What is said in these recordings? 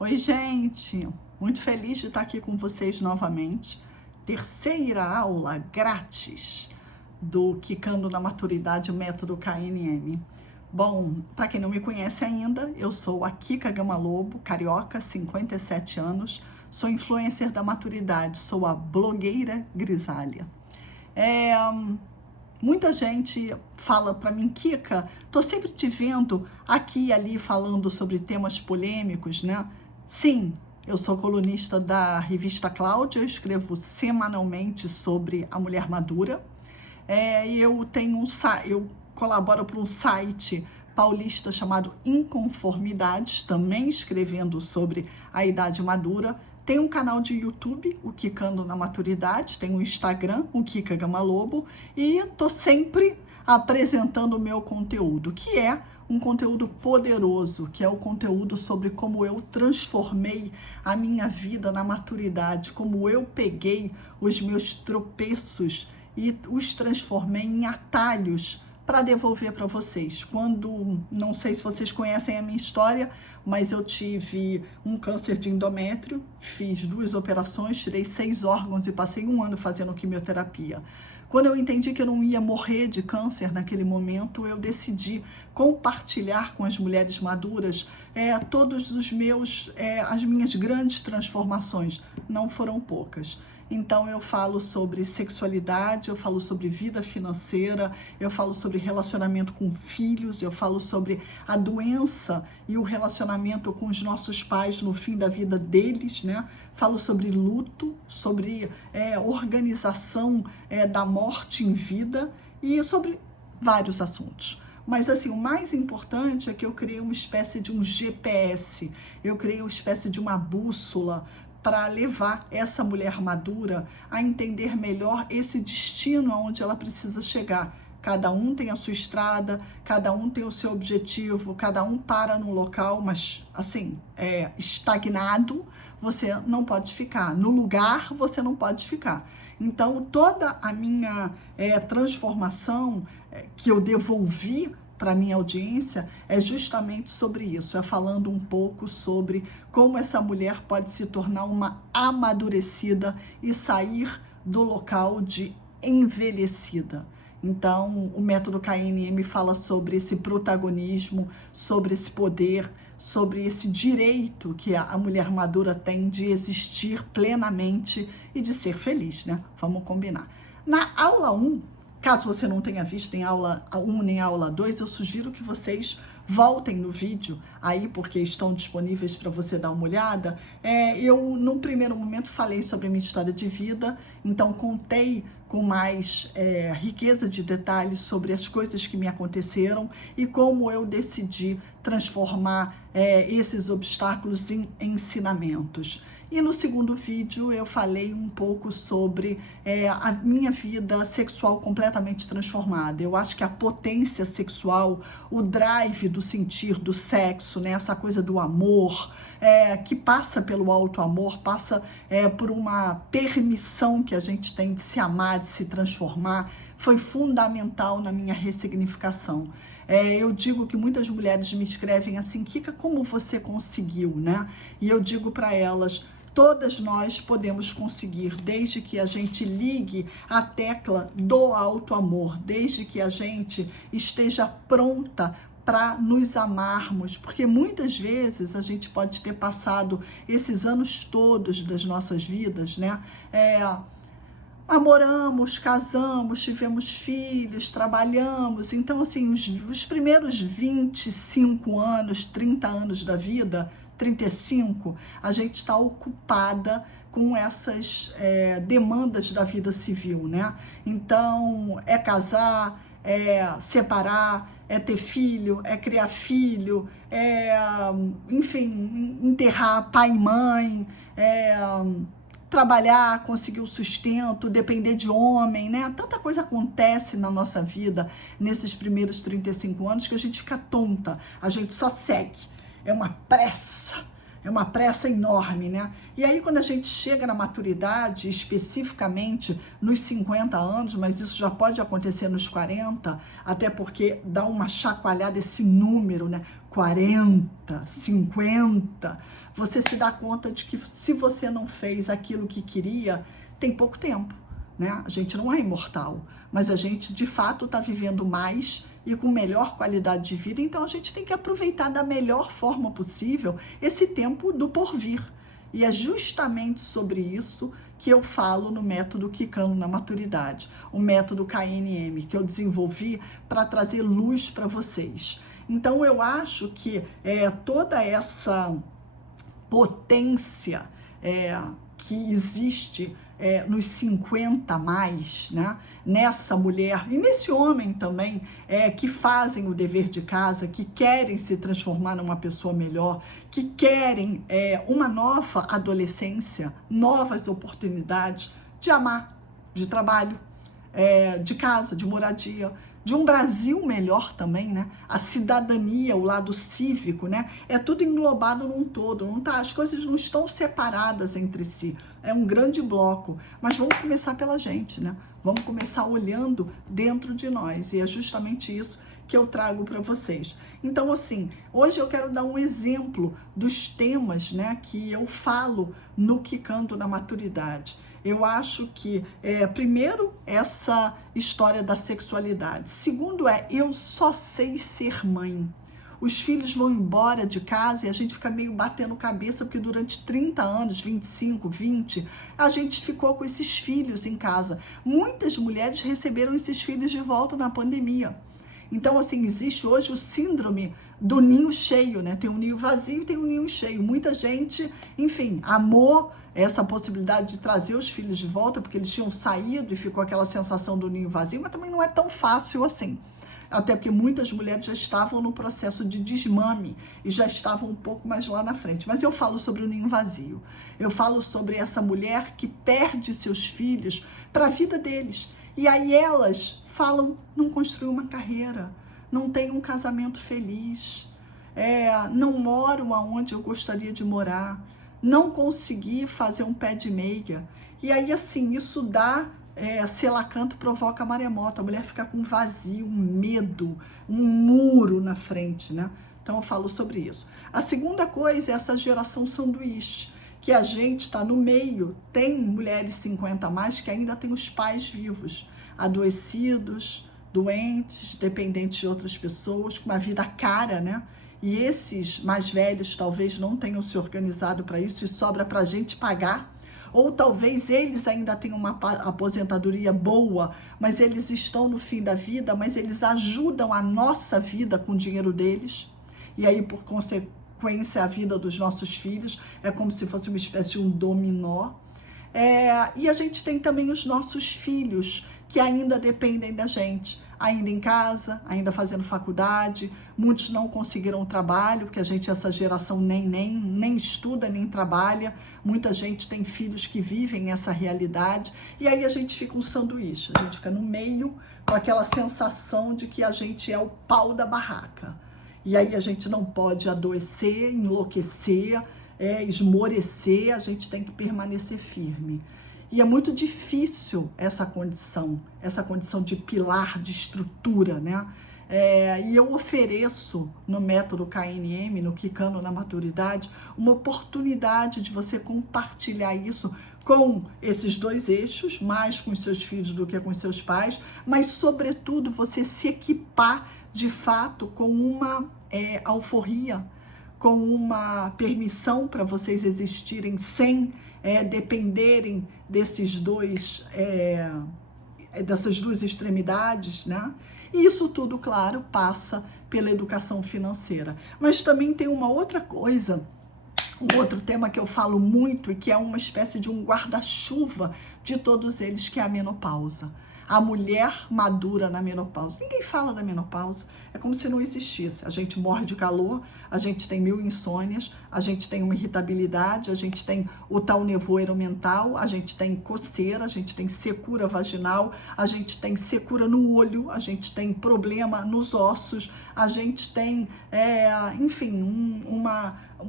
Oi, gente! Muito feliz de estar aqui com vocês novamente. Terceira aula grátis do Quicando na Maturidade, o método KNM. Bom, para quem não me conhece ainda, eu sou a Kika Gama Lobo, carioca, 57 anos, sou influencer da maturidade, sou a blogueira grisalha. Muita gente fala para mim, Kika, tô sempre te vendo aqui e ali falando sobre temas polêmicos, né? Sim, eu sou colunista da revista Cláudia, eu escrevo semanalmente sobre a mulher madura. E eu colaboro para um site paulista chamado Inconformidades, também escrevendo sobre a idade madura. Tem um canal de YouTube, o Quicando na Maturidade, tem um Instagram, o Kika Gama Lobo, e estou sempre apresentando o meu conteúdo, que é um conteúdo poderoso, que é o conteúdo sobre como eu transformei a minha vida na maturidade, como eu peguei os meus tropeços e os transformei em atalhos para devolver para vocês. Não sei se vocês conhecem a minha história, mas eu tive um câncer de endométrio, fiz 2 operações, tirei 6 órgãos e passei 1 ano fazendo quimioterapia. Quando eu entendi que eu não ia morrer de câncer naquele momento, eu decidi compartilhar com as mulheres maduras as minhas grandes transformações. Não foram poucas. Então eu falo sobre sexualidade, eu falo sobre vida financeira, eu falo sobre relacionamento com filhos, eu falo sobre a doença e o relacionamento com os nossos pais no fim da vida deles, né? Falo sobre luto, sobre organização da morte em vida e sobre vários assuntos. Mas assim, o mais importante é que eu criei uma espécie de um GPS, eu criei uma espécie de uma bússola para levar essa mulher madura a entender melhor esse destino aonde ela precisa chegar. Cada um tem a sua estrada, cada um tem o seu objetivo, cada um para num local, mas assim, estagnado, você não pode ficar. No lugar, você não pode ficar. Então, toda a minha transformação que eu devolvi para a minha audiência é justamente sobre isso, é falando um pouco sobre como essa mulher pode se tornar uma amadurecida e sair do local de envelhecida. Então, o método KNM fala sobre esse protagonismo, sobre esse poder, sobre esse direito que a mulher madura tem de existir plenamente e de ser feliz, né? Vamos combinar. Na aula 1, caso você não tenha visto em aula 1 nem aula 2, eu sugiro que vocês voltem no vídeo aí, porque estão disponíveis para você dar uma olhada. Eu, num primeiro momento, falei sobre a minha história de vida, então contei com mais riqueza de detalhes sobre as coisas que me aconteceram e como eu decidi transformar esses obstáculos em ensinamentos. E no segundo vídeo eu falei um pouco sobre a minha vida sexual completamente transformada. Eu acho que a potência sexual, o drive do sentir do sexo, né, essa coisa do amor, que passa pelo auto-amor, passa por uma permissão que a gente tem de se amar, de se transformar, foi fundamental na minha ressignificação. Eu digo que muitas mulheres me escrevem assim, Kika, como você conseguiu, né? E eu digo para elas, todas nós podemos conseguir, desde que a gente ligue a tecla do auto-amor, desde que a gente esteja pronta para nos amarmos, porque muitas vezes a gente pode ter passado esses anos todos das nossas vidas, né? Namoramos, casamos, tivemos filhos, trabalhamos. Então, assim, os primeiros 25 anos, 30 anos da vida, 35, a gente está ocupada com essas demandas da vida civil, né? Então, é casar, é separar, é ter filho, é criar filho, enfim, enterrar pai e mãe, trabalhar, conseguir o sustento, depender de homem, né? Tanta coisa acontece na nossa vida nesses primeiros 35 anos que a gente fica tonta, a gente só segue. É uma pressa, é uma pressa enorme, né? E aí quando a gente chega na maturidade, especificamente nos 50 anos, mas isso já pode acontecer nos 40, até porque dá uma chacoalhada esse número, né? 40, 50, você se dá conta de que se você não fez aquilo que queria, tem pouco tempo, né? A gente não é imortal, mas a gente de fato está vivendo mais e com melhor qualidade de vida, então a gente tem que aproveitar da melhor forma possível esse tempo do porvir. E é justamente sobre isso que eu falo no método Quicando na Maturidade, o método KNM, que eu desenvolvi para trazer luz para vocês. Então eu acho que toda essa potência que existe nos 50 mais, né? Nessa mulher e nesse homem também, que fazem o dever de casa, que querem se transformar numa pessoa melhor, que querem uma nova adolescência, novas oportunidades de amar, de trabalho, de casa, de moradia, de um Brasil melhor também, né? A cidadania, o lado cívico, né? É tudo englobado num todo, não tá? As coisas não estão separadas entre si. É um grande bloco, mas vamos começar pela gente, né? Vamos começar olhando dentro de nós, e é justamente isso que eu trago para vocês. Então, assim, hoje eu quero dar um exemplo dos temas, né, que eu falo no Quicando na Maturidade. Eu acho que, primeiro, essa história da sexualidade. Segundo, eu só sei ser mãe. Os filhos vão embora de casa e a gente fica meio batendo cabeça, porque durante 30 anos, 25, 20, a gente ficou com esses filhos em casa. Muitas mulheres receberam esses filhos de volta na pandemia. Então, assim, existe hoje o síndrome do ninho cheio, né? Tem um ninho vazio e tem um ninho cheio. Muita gente, enfim, amou essa possibilidade de trazer os filhos de volta, porque eles tinham saído e ficou aquela sensação do ninho vazio, mas também não é tão fácil assim. Até porque muitas mulheres já estavam no processo de desmame e já estavam um pouco mais lá na frente. Mas eu falo sobre o ninho vazio. Eu falo sobre essa mulher que perde seus filhos para a vida deles. E aí elas falam, não construí uma carreira, não tenho um casamento feliz, não moro aonde eu gostaria de morar, não consegui fazer um pé de meia. E aí, assim, isso dá, selacanto provoca maremoto, a mulher fica com um vazio, um medo, um muro na frente, né? Então eu falo sobre isso. A segunda coisa é essa geração sanduíche, que a gente está no meio. Tem mulheres 50 a mais que ainda têm os pais vivos, adoecidos, doentes, dependentes de outras pessoas, com uma vida cara, né? E esses mais velhos talvez não tenham se organizado para isso e sobra para a gente pagar. Ou talvez eles ainda tenham uma aposentadoria boa, mas eles estão no fim da vida, mas eles ajudam a nossa vida com o dinheiro deles. E aí, por consequência, a vida dos nossos filhos é como se fosse uma espécie de um dominó. E a gente tem também os nossos filhos, que ainda dependem da gente, ainda em casa, ainda fazendo faculdade. Muitos não conseguiram trabalho, porque a gente, essa geração, nem estuda, nem trabalha. Muita gente tem filhos que vivem essa realidade. E aí a gente fica um sanduíche, a gente fica no meio com aquela sensação de que a gente é o pau da barraca. E aí a gente não pode adoecer, enlouquecer, esmorecer, a gente tem que permanecer firme. E é muito difícil essa condição de pilar, de estrutura, né? E eu ofereço no método KNM, no Quicando na Maturidade, uma oportunidade de você compartilhar isso com esses dois eixos, mais com os seus filhos do que com os seus pais, mas, sobretudo, você se equipar de fato com uma alforria, com uma permissão para vocês existirem sem dependerem dessas duas extremidades, né? E isso tudo, claro, passa pela educação financeira. Mas também tem uma outra coisa, um outro tema que eu falo muito e que é uma espécie de um guarda-chuva de todos eles, que é a menopausa. a mulher madura na menopausa. Ninguém fala da menopausa, é como se não existisse. A gente morre de calor, a gente tem 1000 insônias, a gente tem uma irritabilidade, a gente tem o tal nevoeiro mental, a gente tem coceira, a gente tem secura vaginal, a gente tem secura no olho, a gente tem problema nos ossos, a gente tem, enfim,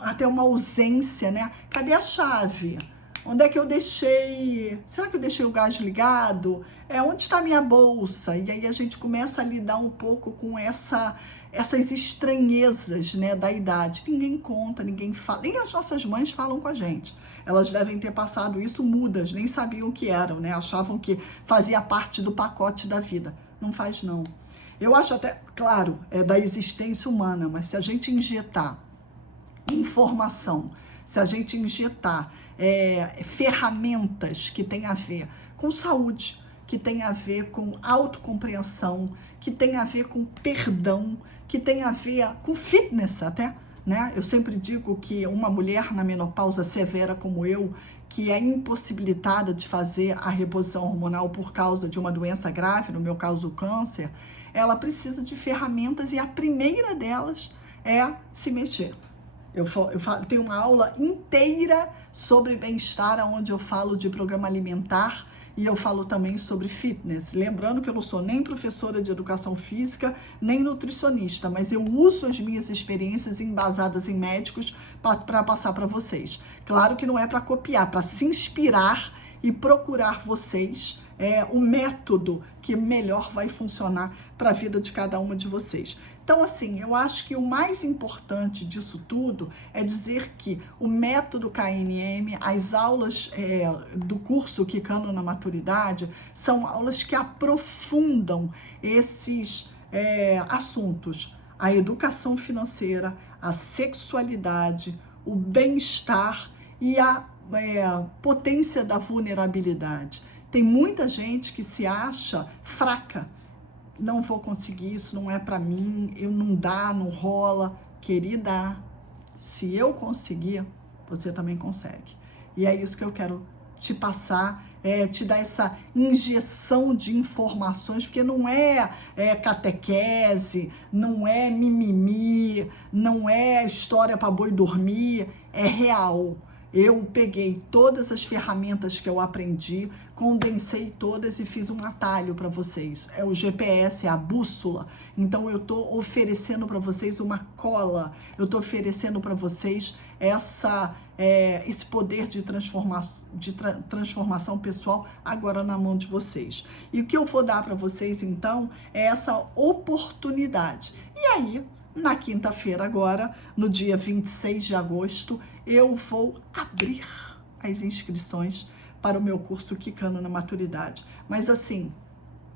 até uma ausência, né? Cadê a chave? Onde é que eu deixei? Será que eu deixei o gás ligado? Onde está a minha bolsa? E aí a gente começa a lidar um pouco com essas estranhezas, né, da idade. Ninguém conta, ninguém fala. Nem as nossas mães falam com a gente. Elas devem ter passado isso mudas, nem sabiam o que eram, né? Achavam que fazia parte do pacote da vida. Não faz, não. Eu acho até, claro, é da existência humana, mas se a gente injetar informação, se a gente injetar ferramentas que tem a ver com saúde, que tem a ver com autocompreensão, que tem a ver com perdão, que tem a ver com fitness até, né? Eu sempre digo que uma mulher na menopausa severa como eu, que é impossibilitada de fazer a reposição hormonal por causa de uma doença grave, no meu caso o câncer, ela precisa de ferramentas e a primeira delas é se mexer. Eu tenho uma aula inteira sobre bem-estar, onde eu falo de programa alimentar e eu falo também sobre fitness. Lembrando que eu não sou nem professora de educação física, nem nutricionista, mas eu uso as minhas experiências embasadas em médicos para passar para vocês. Claro que não é para copiar, para se inspirar e procurar vocês o método que melhor vai funcionar para a vida de cada uma de vocês. Então, assim, eu acho que o mais importante disso tudo é dizer que o método KNM, as aulas do curso Quicando na Maturidade, são aulas que aprofundam esses assuntos. A educação financeira, a sexualidade, o bem-estar e a potência da vulnerabilidade. Tem muita gente que se acha fraca. Não vou conseguir, isso não é para mim, não dá, não rola. Querida, se eu conseguir, você também consegue. E é isso que eu quero te passar, te dar essa injeção de informações, porque não é catequese, não é mimimi, não é história para boi dormir, é real. Eu peguei todas as ferramentas que eu aprendi, condensei todas e fiz um atalho para vocês. É o GPS, é a bússola. Então eu estou oferecendo para vocês uma cola. Eu estou oferecendo para vocês esse poder de transformação pessoal agora na mão de vocês. E o que eu vou dar para vocês então é essa oportunidade. E aí, na quinta-feira agora, no dia 26 de agosto, eu vou abrir as inscrições para o meu curso Quicando na Maturidade. Mas assim,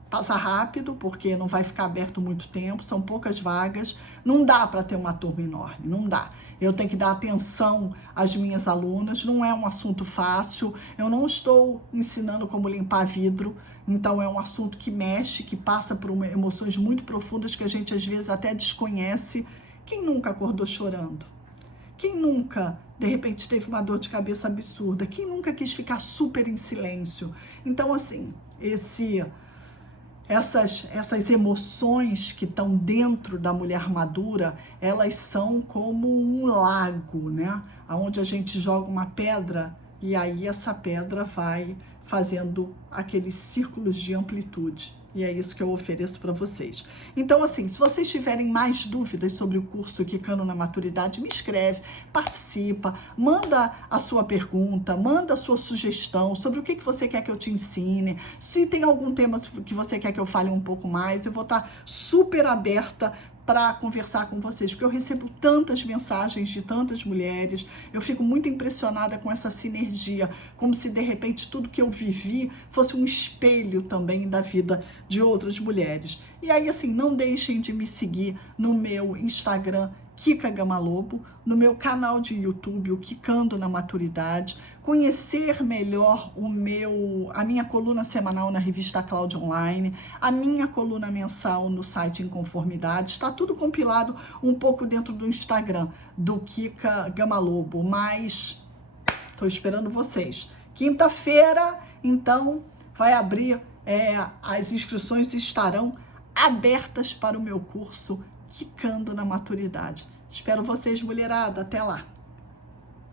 passa rápido, porque não vai ficar aberto muito tempo, são poucas vagas, não dá para ter uma turma enorme, não dá. Eu tenho que dar atenção às minhas alunas, não é um assunto fácil, eu não estou ensinando como limpar vidro, então é um assunto que mexe, que passa por emoções muito profundas que a gente às vezes até desconhece. Quem nunca acordou chorando? Quem nunca, de repente, teve uma dor de cabeça absurda? Quem nunca quis ficar super em silêncio? Então, assim, essas emoções que estão dentro da mulher madura, elas são como um lago, né? Onde a gente joga uma pedra e aí essa pedra vai fazendo aqueles círculos de amplitude. E é isso que eu ofereço para vocês. Então, assim, se vocês tiverem mais dúvidas sobre o curso Quicando na Maturidade, me escreve, participa, manda a sua pergunta, manda a sua sugestão sobre o que você quer que eu te ensine. Se tem algum tema que você quer que eu fale um pouco mais, eu vou estar super aberta para conversar com vocês, porque eu recebo tantas mensagens de tantas mulheres, eu fico muito impressionada com essa sinergia, como se de repente tudo que eu vivi fosse um espelho também da vida de outras mulheres. E aí, assim, não deixem de me seguir no meu Instagram, Kika Gamalobo, no meu canal de YouTube, o Quicando na Maturidade, conhecer melhor a minha coluna semanal na revista Cláudia Online, a minha coluna mensal no site Inconformidade, está tudo compilado um pouco dentro do Instagram do Kika Gamalobo, mas estou esperando vocês. Quinta-feira, então, vai abrir as inscrições estarão abertas para o meu curso Quicando na Maturidade. Espero vocês, mulherada. Até lá!